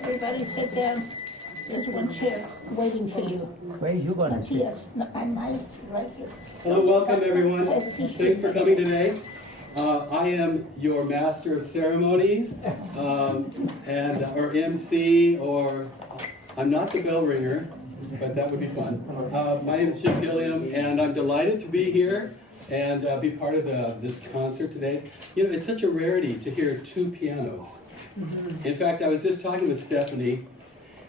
Everybody sit down. There's one chair waiting for you. Where you gonna But sit? yes, no, I might, right here. Hello, welcome everyone. Thanks for coming today. I am your master of ceremonies, or MC, or I'm not the bell ringer, but that would be fun. My name is Jim Gilliam, and I'm delighted to be here and be part of this concert today. You know, it's such a rarity to hear two pianos. In fact, I was just talking with Stephanie,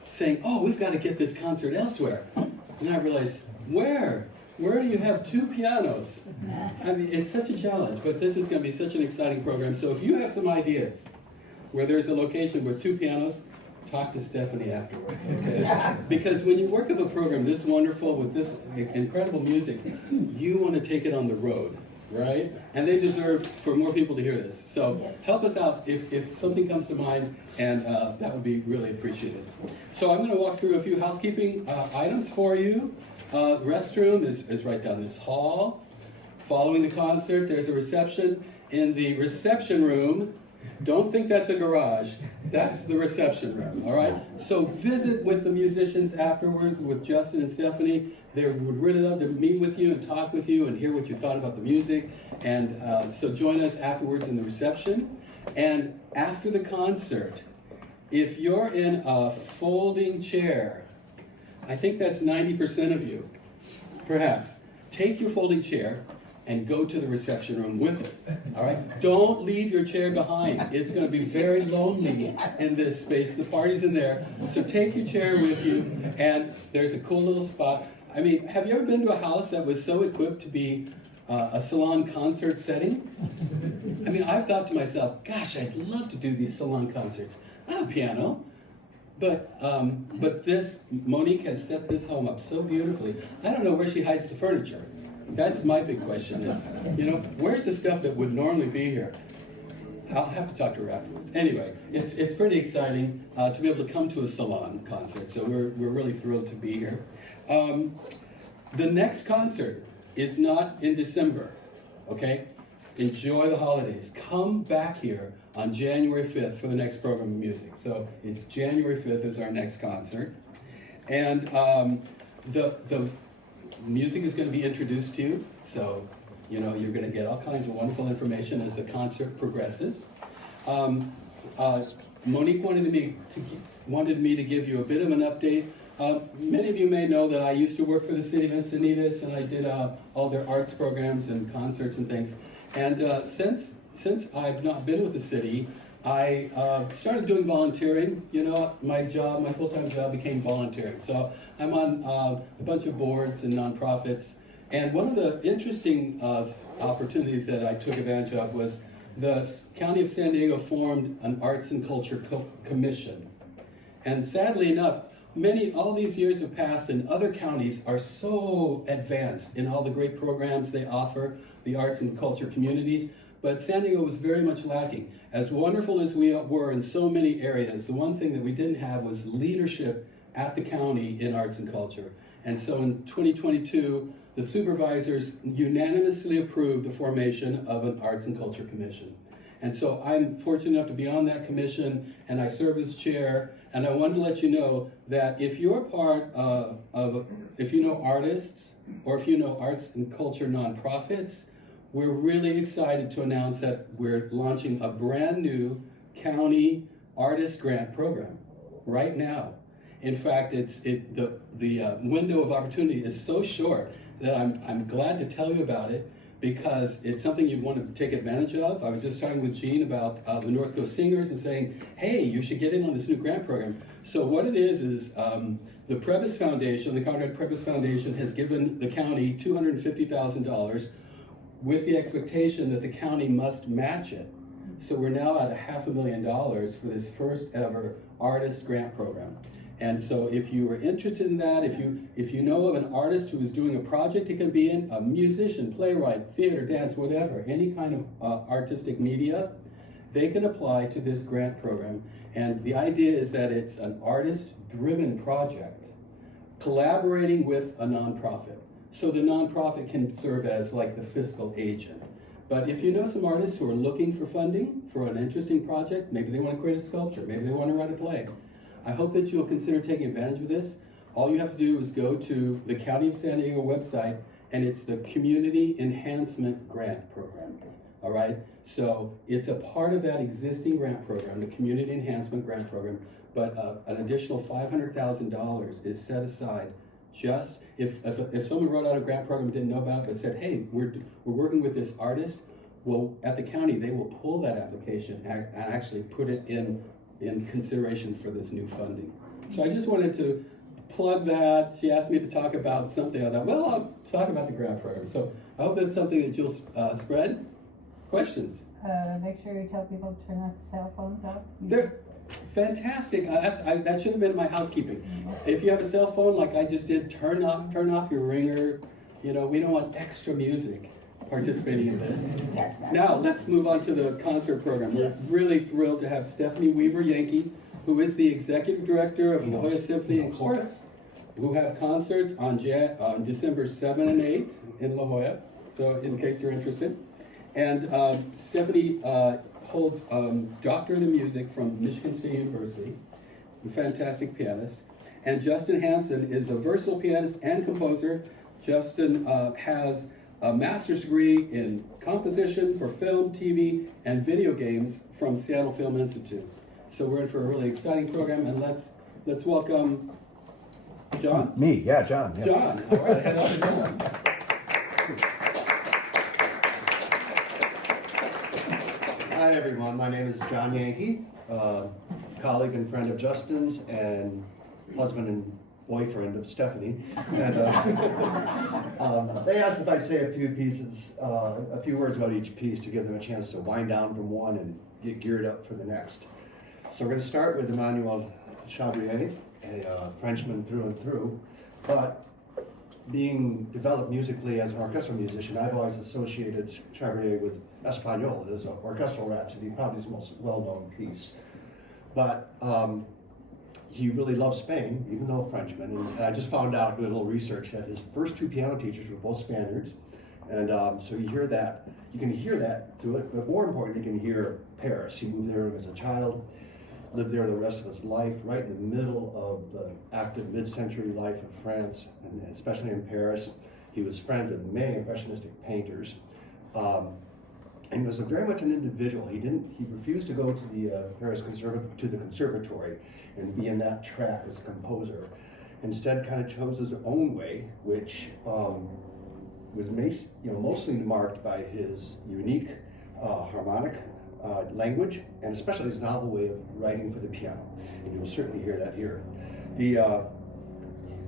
saying, "Oh, we've got to get this concert elsewhere." And I realized, where? Where do you have two pianos? I mean, it's such a challenge, but this is going to be such an exciting program. So if you have some ideas where there's a location with two pianos, talk to Stephanie afterwards, okay? Because when you work up a program this wonderful with this incredible music, you want to take it on the road, right? And they deserve for more people to hear this. So help us out if something comes to mind, and that would be really appreciated. So I'm going to walk through a few housekeeping items for you. Restroom is right down this hall. Following the concert, there's a reception. In the reception room, don't think that's a garage. That's the reception room, all right? So visit with the musicians afterwards, with Justin and Stephanie. They would really love to meet with you and talk with you and hear what you thought about the music. And so join us afterwards in the reception. And after the concert, if you're in a folding chair, I think that's 90% of you, perhaps. Take your folding chair and go to the reception room with it, all right? Don't leave your chair behind. It's going to be very lonely in this space. The party's in there. So take your chair with you, and there's a cool little spot. I mean, have you ever been to a house that was so equipped to be a salon concert setting? I mean, I've thought to myself, gosh, I'd love to do these salon concerts. I have a piano. But this, Monique has set this home up so beautifully. I don't know where she hides the furniture. That's my big question is, you know, where's the stuff that would normally be here? I'll have to talk to her afterwards. Anyway, it's pretty exciting to be able to come to a salon concert, so we're really thrilled to be here. The next concert is not in December, okay? Enjoy the holidays. Come back here on January 5th for the next program of music. So it's January 5th is our next concert. And the music is going to be introduced to you. So, you know, you're going to get all kinds of wonderful information as the concert progresses. Monique wanted me to give you a bit of an update. Many of you may know that I used to work for the city of Encinitas, and I did all their arts programs and concerts and things. And since I've not been with the city, I started doing volunteering. You know, my full-time job became volunteering. So I'm on a bunch of boards and nonprofits. And one of the interesting opportunities that I took advantage of was the County of San Diego formed an Arts and Culture Commission. And sadly enough, all these years have passed, and other counties are so advanced in all the great programs they offer the arts and culture communities, but San Diego was very much lacking. As wonderful as we were in so many areas, the one thing that we didn't have was leadership at the county in arts and culture. And so in 2022, the supervisors unanimously approved the formation of an Arts and Culture Commission. And so I'm fortunate enough to be on that commission, and I serve as chair. And I wanted to let you know that if you're part if you know artists, or if you know arts and culture nonprofits, we're really excited to announce that we're launching a brand new county artist grant program right now. In fact, the window of opportunity is so short that I'm glad to tell you about it, because it's something you want to take advantage of. I was just talking with Gene about the North Coast Singers and saying, hey, you should get in on this new grant program. So what it is the Prebys Foundation, the Conrad Prebys Foundation, has given the county $250,000 with the expectation that the county must match it. So we're now at $500,000 for this first ever artist grant program. And so if you are interested in that, if you know of an artist who is doing a project it can be in, a musician, playwright, theater, dance, whatever, any kind of artistic media, they can apply to this grant program. And the idea is that it's an artist-driven project collaborating with a nonprofit. So the nonprofit can serve as like the fiscal agent. But if you know some artists who are looking for funding for an interesting project, maybe they want to create a sculpture, maybe they want to write a play, I hope that you'll consider taking advantage of this. All you have to do is go to the County of San Diego website, and it's the Community Enhancement Grant Program. All right? So it's a part of that existing grant program, the Community Enhancement Grant Program, but an additional $500,000 is set aside just if someone wrote out a grant program and didn't know about it, but said, hey, we're working with this artist, well, at the county, they will pull that application and actually put it in consideration for this new funding. So I just wanted to plug that. She asked me to talk about something. I thought, well, I'll talk about the grant program. So I hope that's something that you'll spread. Questions? Make sure you tell people to turn their cell phones off. They're fantastic. That should have been my housekeeping. If you have a cell phone like I just did, turn off your ringer. You know, we don't want extra music participating in this. Now let's move on to the concert program. We're really thrilled to have Stephanie Weaver Yankee, who is the executive director of La Jolla Symphony and Chorus, who have concerts on December 7 and 8 in La Jolla, so in case you're interested. And Stephanie holds doctorate in music from Michigan State University, a fantastic pianist. And Justin Hansen is a versatile pianist and composer. Justin has a master's degree in composition for film, TV, and video games from Seattle Film Institute. So we're in for a really exciting program, and let's welcome John. Me, yeah, John. Yeah. John, all right, head up to John. Hi everyone, my name is John Yankee, colleague and friend of Justin's and husband and boyfriend of Stephanie. And they asked if I'd say a few words about each piece to give them a chance to wind down from one and get geared up for the next. So we're going to start with Emmanuel Chabrier, a Frenchman through and through, but being developed musically as an orchestral musician, I've always associated Chabrier with Espanol as an orchestral rhapsody, probably his most well-known piece. But he really loves Spain, even though a Frenchman, and I just found out doing a little research that his first two piano teachers were both Spaniards, and so you can hear that through it, but more important, you can hear Paris. He moved there as a child, lived there the rest of his life, right in the middle of the active mid-century life of France, and especially in Paris. He was friends with many impressionistic painters, and was very much an individual. He refused to go to the Paris conservatory and be in that track as a composer. Instead, kind of chose his own way, which was mostly marked by his unique harmonic language, and especially his novel way of writing for the piano. And you'll certainly hear that here.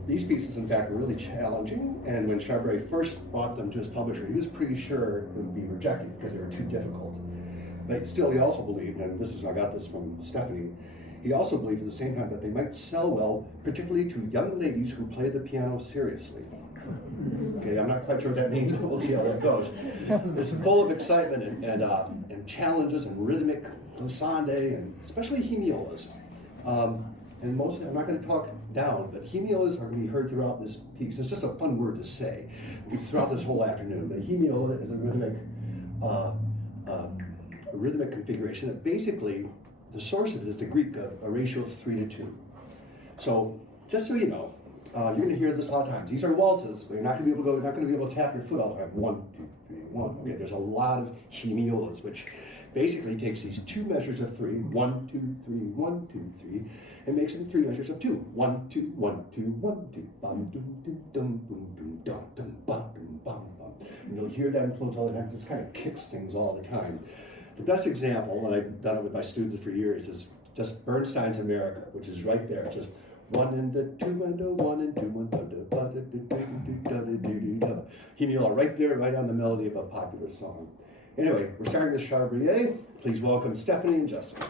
These pieces, in fact, were really challenging, and when Chabrier first brought them to his publisher, he was pretty sure it would be rejected because they were too difficult. But still, he also believed, and I got this from Stephanie, he also believed at the same time that they might sell well, particularly to young ladies who play the piano seriously. Okay, I'm not quite sure what that means, but we'll see how that goes. It's full of excitement and challenges and rhythmic glissande, and especially hemiolas. And mostly, I'm not going to talk down, but hemiolas are going to be heard throughout this piece. It's just a fun word to say throughout this whole afternoon. But hemiola is a rhythmic configuration that basically, the source of it is the Greek, a ratio of 3 to 2. So, just so you know, you're going to hear this a lot of times. These are waltzes, but you're not going to be able to tap your foot all the time. 1, 2, 3, 1. Okay, there's a lot of hemiolas, which basically takes these 2 measures of 3, 1, 2, 3, 1, 2, 3, and makes them 3 measures of 2. 1, 2, 1, 2, 1, 2, bum, dum, dum, dum, boom, dum, dum, dum, bum, dum, bum, bum. And you'll hear that influence all the time. It just kind of kicks things all the time. The best example, and I've done it with my students for years, is just Bernstein's America, which is right there. It's just 1 and a 2 and a 1 and 2 and hemiola right there, right on the melody of a popular song. Anyway, we're starting with Chabrier. Please welcome Stephanie and Justin.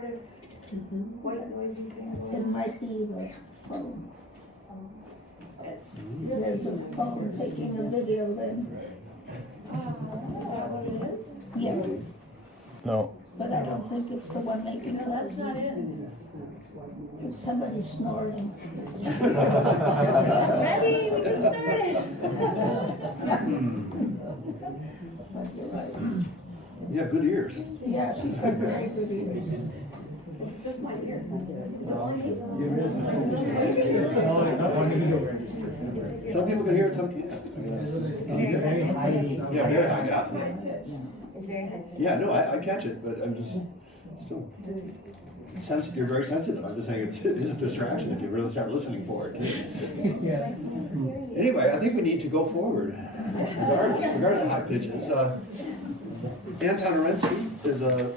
sort of white noisy thing. It might be the phone. It's, There's a phone taking a video then. is that what it is? Yeah, No. but I don't think it's the one making No, that's not it. It's somebody snoring. Ready, we just started. But you're right. You have good ears. Yeah, she's got very good ears. It's just my ear. Is it on you? Some people can hear it, some can't. Yeah, very high, yeah. It's very high. Yeah, no, I catch it, but I'm just still sensitive. You're very sensitive. I'm just saying it's a distraction if you really start listening for it. Anyway, I think we need to go forward, regardless of high pitches. Anton Arensky is a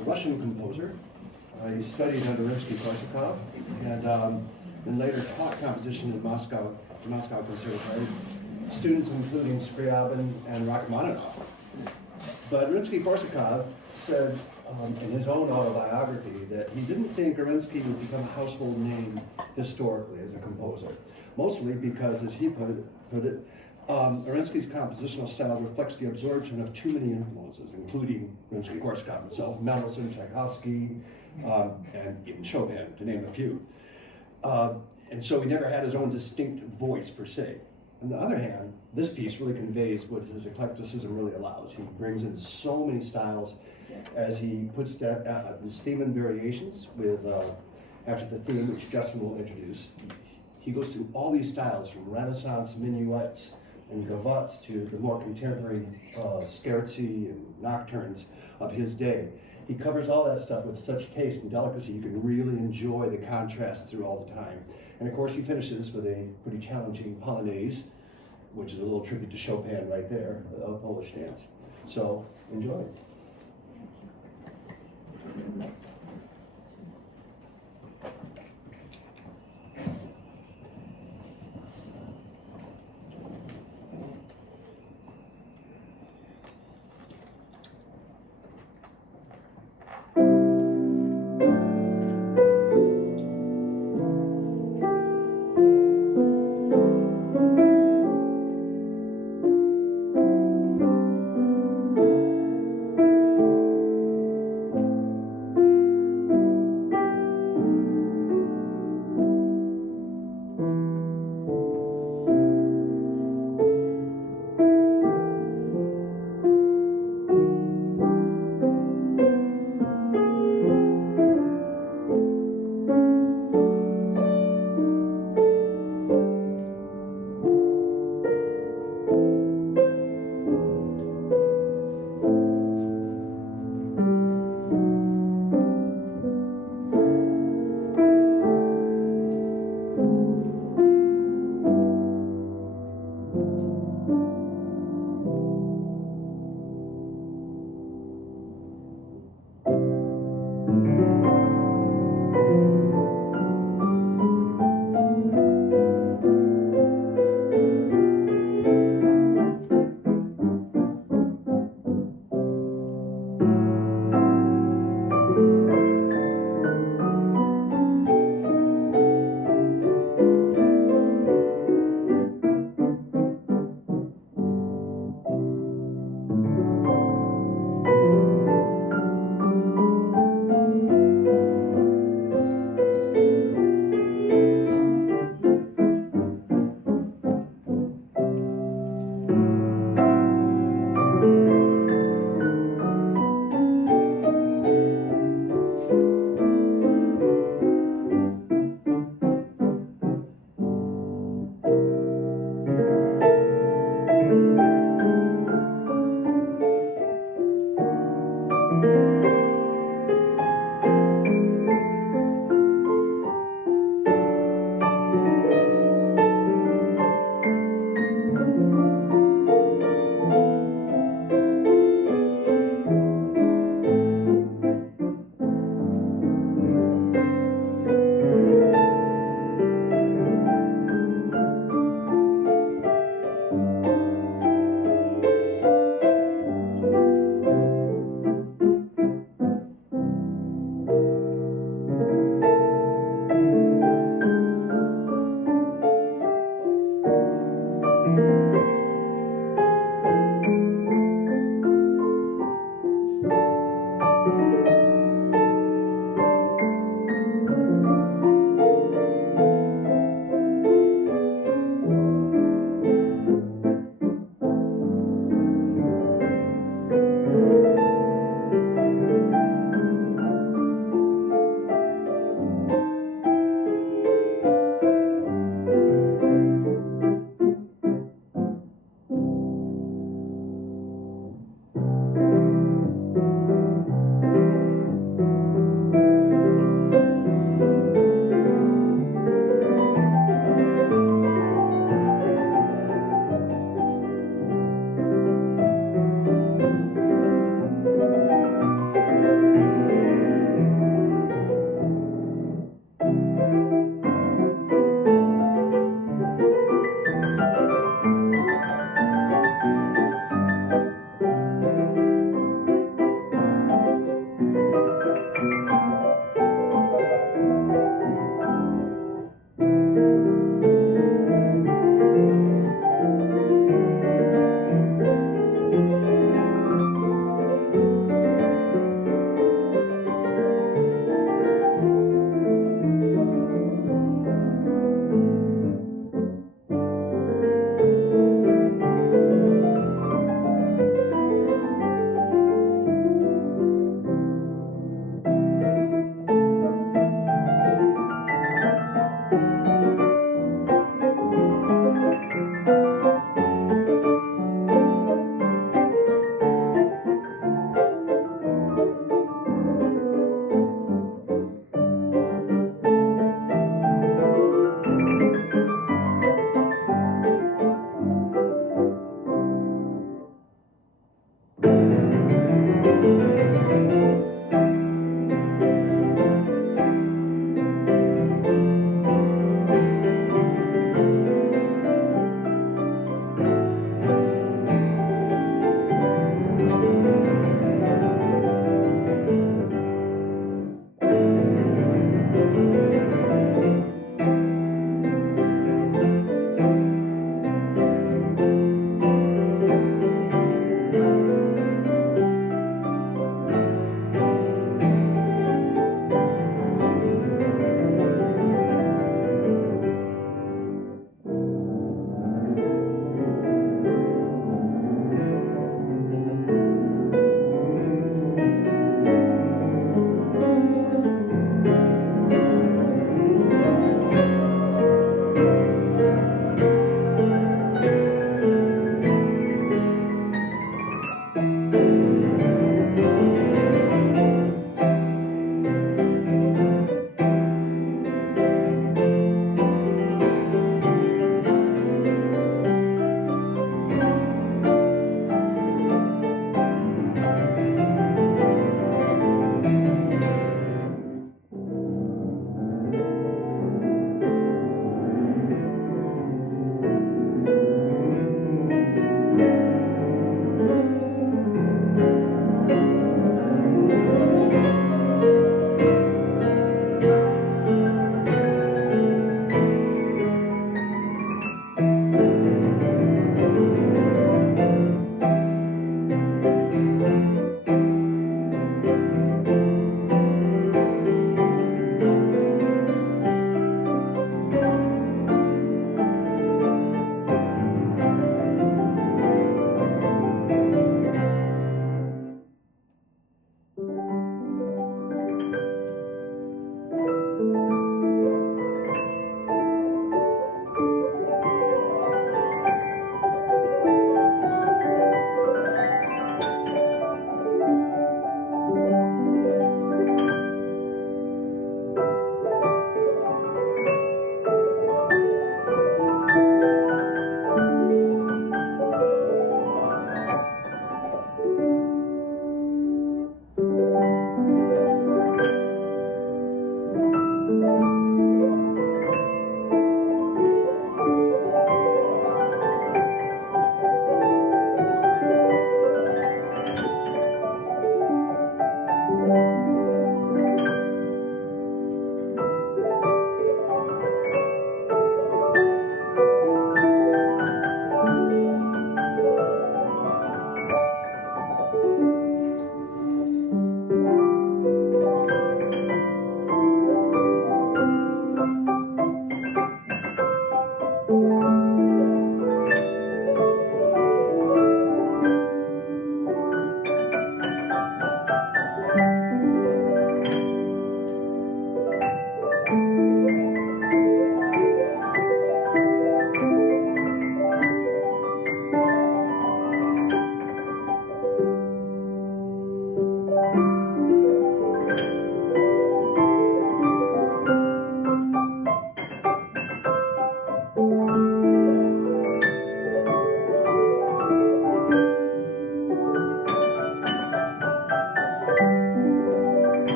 Russian composer. He studied under Arensky-Korsakov and later taught composition in Moscow Conservatory. Students including Scriabin and Rachmaninoff. But Arensky-Korsakov said in his own autobiography that he didn't think Arensky would become a household name historically as a composer, mostly because, as he put it, Arensky's compositional style reflects the absorption of too many influences, including Arensky-Korsakov himself, Mendelssohn, Tchaikovsky, and even Chopin, to name a few. And so he never had his own distinct voice per se. On the other hand, this piece really conveys what his eclecticism really allows. He brings in so many styles as he puts his theme and variations with, after the theme, which Justin will introduce. He goes through all these styles from Renaissance minuets and gavottes to the more contemporary scherzi and nocturnes of his day. He covers all that stuff with such taste and delicacy you can really enjoy the contrast through all the time. And of course he finishes with a pretty challenging polonaise, which is a little tribute to Chopin right there, a Polish dance. So enjoy.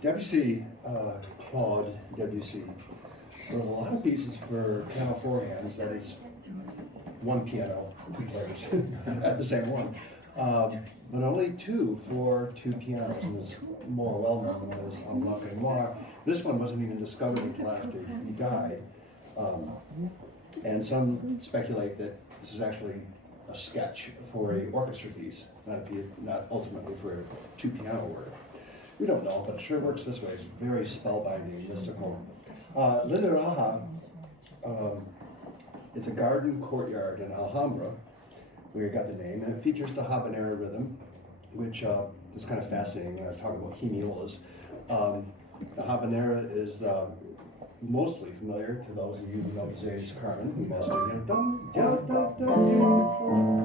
Debussy, Claude Debussy, wrote a lot of pieces for piano four hands, that is, one piano, two players at the same one. But only two for two pianos, and his more well-known was En Blanc et Noir. This one wasn't even discovered until after he died. And some speculate that this is actually a sketch for an orchestra piece, not ultimately for a two piano work. We don't know, but it sure works this way. It's very spellbinding, mystical. Linderaha is a garden courtyard in Alhambra, where it got the name, and it features the habanera rhythm, which is kind of fascinating when I was talking about hemiolas. The habanera is mostly familiar to those of you who know Zay's Carmen, who most do. Dum, da, da, da, do.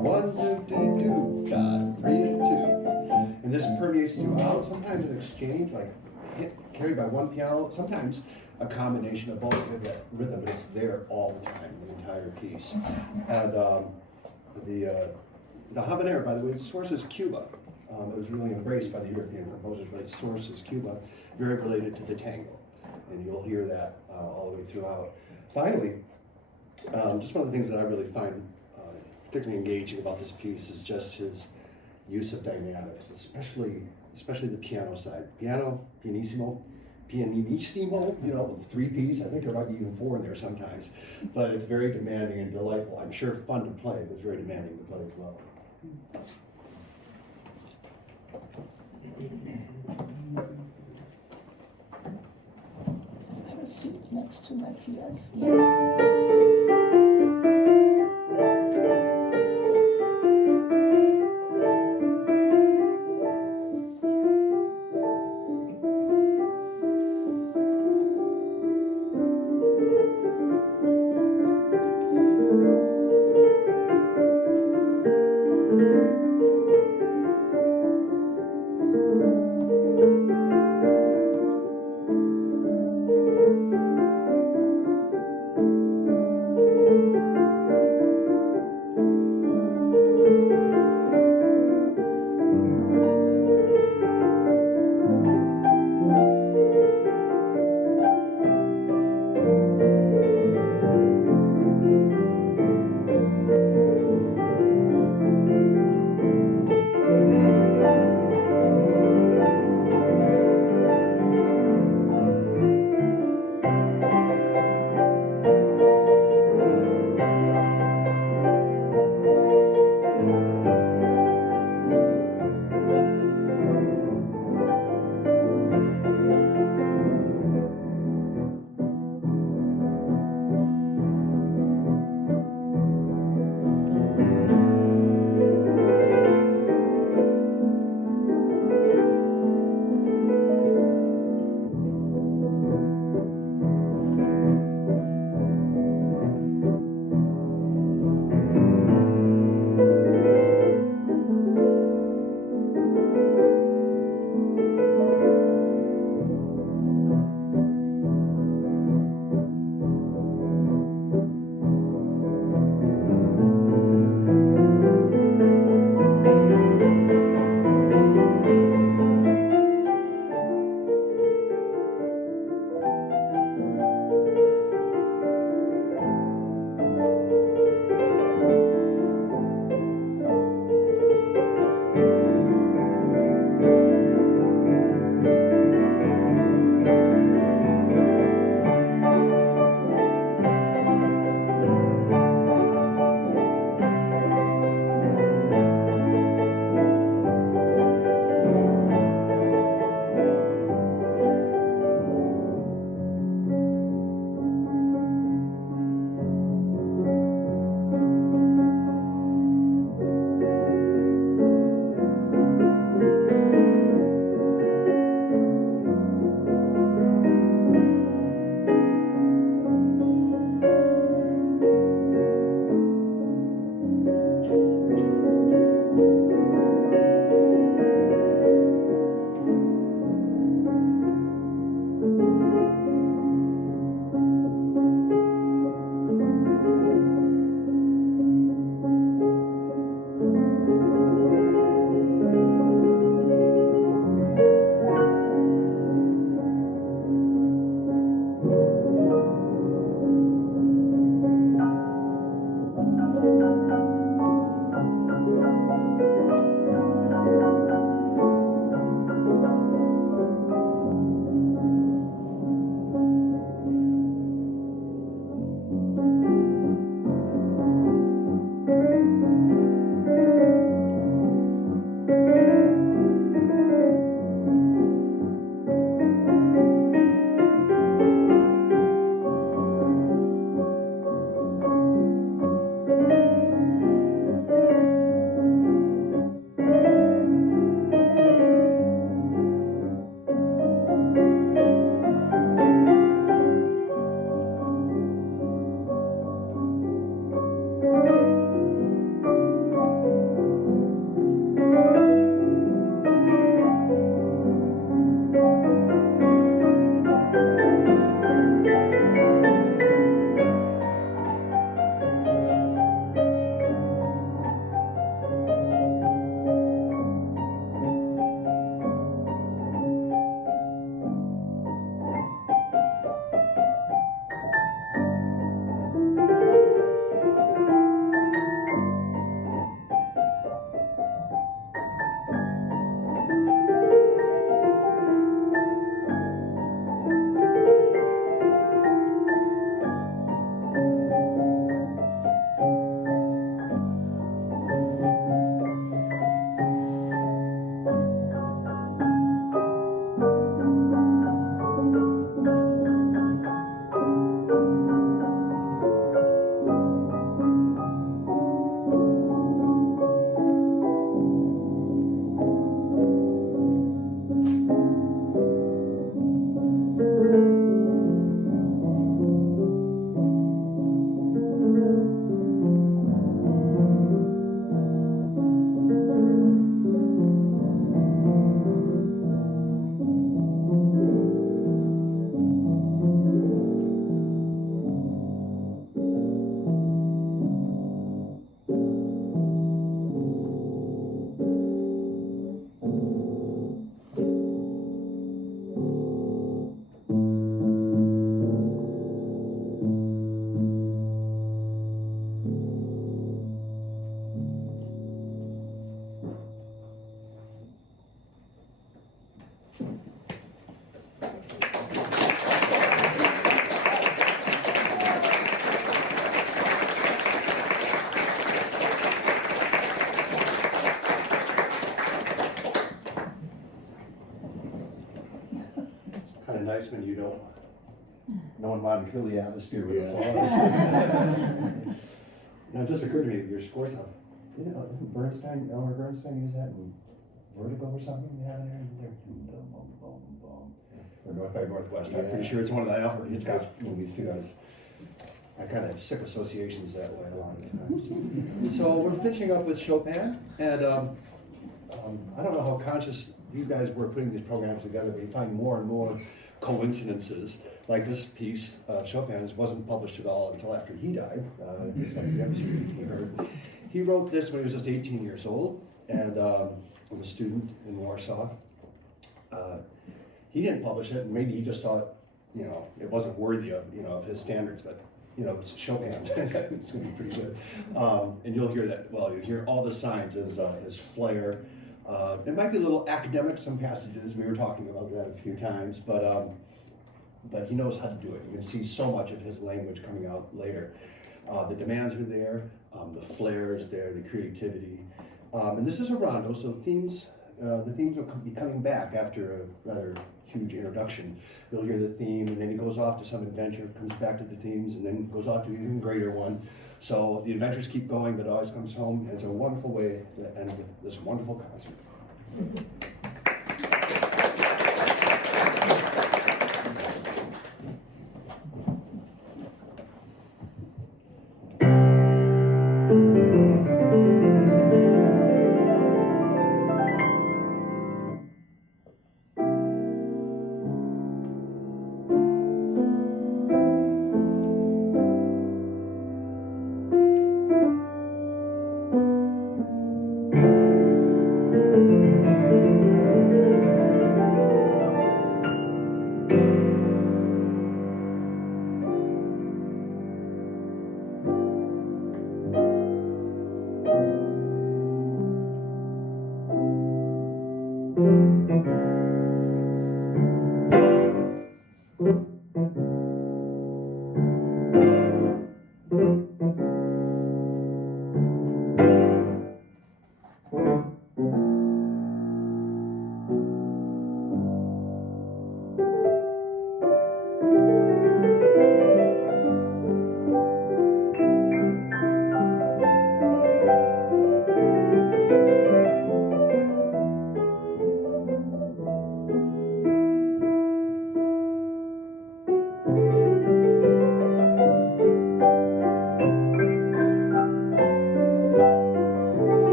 1, 2, 2, da, 3, and 2. And this permeates throughout, sometimes an exchange, like carried by one piano, sometimes a combination of both with that rhythm, but it's there all the time, the entire piece. And the habanera, by the way, its source is Cuba. It was really embraced by the European composers, but its source is Cuba, very related to the tango. And you'll hear that all the way throughout. Finally, just one of the things that I really find particularly engaging about this piece is just his use of dynamics, especially the piano side. Piano, pianissimo, pianissimo, you know, with 3 Ps. I think there might be even 4 in there sometimes. But it's very demanding and delightful. I'm sure fun to play, but it's very demanding to play as well. Is there a seat next to Matthias? kind of nice when you don't, no one wanted to kill the atmosphere with applause. Now, it just occurred to me, your score sound, didn't Elmer Bernstein use that in Vertigo or something? You have it there? Or North by Northwest, I'm pretty sure it's one of the Alfred Hitchcock movies too. I kind of have sick associations that way a lot of times. So we're finishing up with Chopin, and I don't know how conscious you guys were putting these programs together, but you find more and more coincidences. Like this piece, Chopin's, wasn't published at all until after he died. Just like the episode he heard. He wrote this when he was just 18 years old, and was a student in Warsaw. He didn't publish it, and maybe he just thought, it wasn't worthy of, of his standards, but it's Chopin. It's going to be pretty good. And you'll hear that, you'll hear all the signs, his flair. It might be a little academic, some passages, we were talking about that a few times, but he knows how to do it. You can see so much of his language coming out later. The demands are there, the flair is there, the creativity. And this is a rondo, so the themes will be coming back after a rather huge introduction. You'll hear the theme, and then he goes off to some adventure, comes back to the themes, and then goes off to an even greater one. So the adventures keep going, but always comes home. And it's a wonderful way to end this wonderful concert.